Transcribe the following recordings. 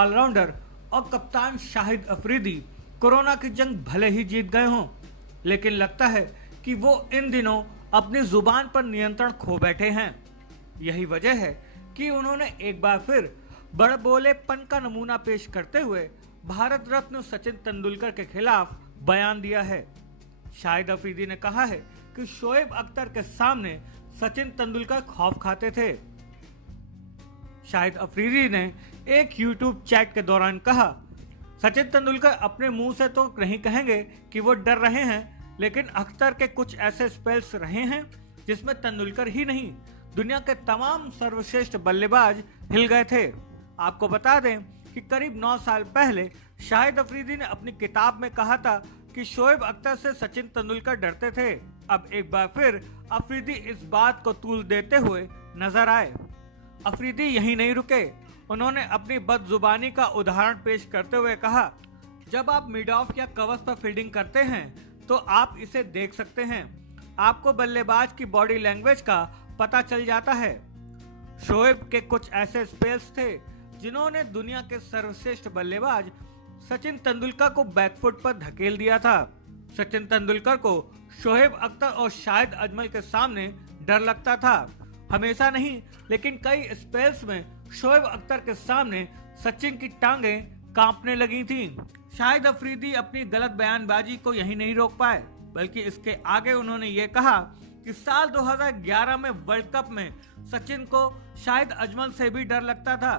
Allrounder और कप्तान Shahid Afridi corona की जंग भले ही जीत गए हों, लेकिन लगता है कि वो इन दिनों अपनी जुबान पर नियंत्रण खो बैठे हैं। यही वजह है कि उन्होंने एक बार फिर बड़बोलेपन का नमूना पेश करते हुए भारत रत्न सचिन तेंदुलकर के खिलाफ बयान दिया है। शाहिद अफरीदी ने कहा है कि शोएब अख्तर के सामने सचिन तेंदुलकर खौफ खाते थे। शाहिद अफरीदी ने एक यूट्यूब चैट के दौरान कहा, सचिन तेंदुलकर अपने मुंह से तो नहीं कहेंगे कि वो डर रहे हैं, लेकिन अख्तर के कुछ ऐसे स्पेल्स रहे हैं जिसमें तेंदुलकर ही नहीं, दुनिया के तमाम सर्वश्रेष्ठ बल्लेबाज हिल गए थे। आपको बता दें कि करीब 9 साल पहले शाहिद अफरीदी ने अपनी किताब में कहा था कि शोएब अख्तर से सचिन तेंदुलकर डरते थे। अब एक बार फिर अफरीदी इस बात को तूल देते हुए नजर आए। अफरीदी यहीं नहीं रुके, उन्होंने अपनी बदजुबानी का उदाहरण पेश करते हुए कहा, जब आप मिड ऑफ या कवर्स पर फील्डिंग करते हैं तो आप इसे देख सकते हैं, आपको बल्लेबाज की बॉडी लैंग्वेज का पता चल जाता है। शोएब के कुछ ऐसे स्पेल्स थे जिन्होंने दुनिया के सर्वश्रेष्ठ बल्लेबाज सचिन तेंदुलकर को बैकफुट पर धकेल दिया था। सचिन तेंदुलकर को शोएब अख्तर और शाहिद अजमल के सामने डर लगता था। हमेशा नहीं, लेकिन कई स्पेल्स में शोएब अख्तर के सामने सचिन की टांगें कांपने लगी थीं। शाहिद अफरीदी अपनी गलत बयानबाजी को यहीं नहीं रोक पाए, बल्कि इसके आगे उन्होंने ये कहा कि साल 2011 में वर्ल्ड कप में सचिन को शाहिद अजमल से भी डर लगता था।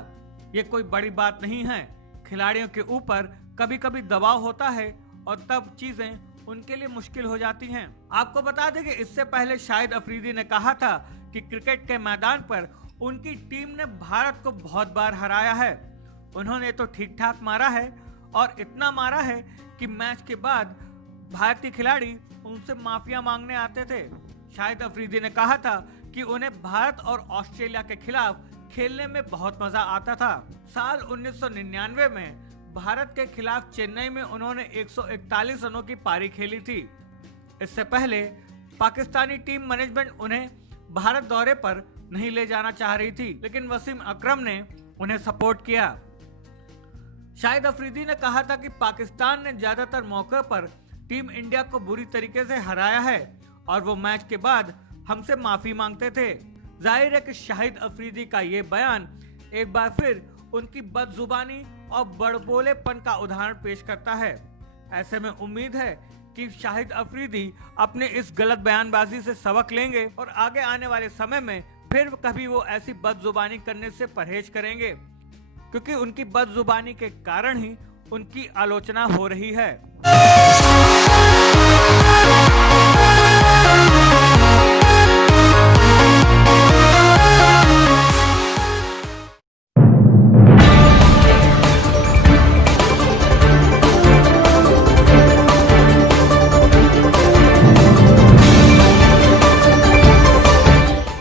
ये कोई बड़ी बात नहीं है, खिलाड़ियों के ऊपर कभी कभी दबाव होता है और तब चीजें उनके लिए मुश्किल हो जाती हैं। आपको बता दें कि इससे पहले शाहिद अफरीदी ने कहा था कि क्रिकेट के मैदान पर उनकी टीम ने भारत को बहुत बार हराया है। उन्होंने तो ठीक ठाक मारा है और इतना मारा है कि मैच के बाद भारतीय खिलाड़ी उनसे माफिया मांगने आते थे। शाहिद अफरीदी ने कहा था कि उन्हें भारत और ऑस्ट्रेलिया के खिलाफ खेलने में बहुत मजा आता था। साल 1999 में भारत के खिलाफ चेन्नई में उन्होंने 141 रनों की पारी खेली थी। इससे पहले पाकिस्तानी टीम मैनेजमेंट उन्हें भारत दौरे पर नहीं ले जाना चाह रही थी, लेकिन वसीम अकरम ने उन्हें सपोर्ट किया। शाहिद अफरीदी ने कहा था कि पाकिस्तान ने ज्यादातर मौके पर टीम इंडिया को बुरी तरीके से हराया है और वो मैच के बाद हमसे माफी मांगते थे। जाहिर है कि शाहिद अफरीदी का ये बयान एक बार फिर उनकी बदजुबानी और बड़बोलेपन का उदाहरण पेश करता है। ऐसे में उम्मीद है कि शाहिद अफरीदी अपने इस गलत बयानबाजी से सबक लेंगे और आगे आने वाले समय में फिर कभी वो ऐसी बदजुबानी करने से परहेज करेंगे, क्योंकि उनकी बदजुबानी के कारण ही उनकी आलोचना हो रही है।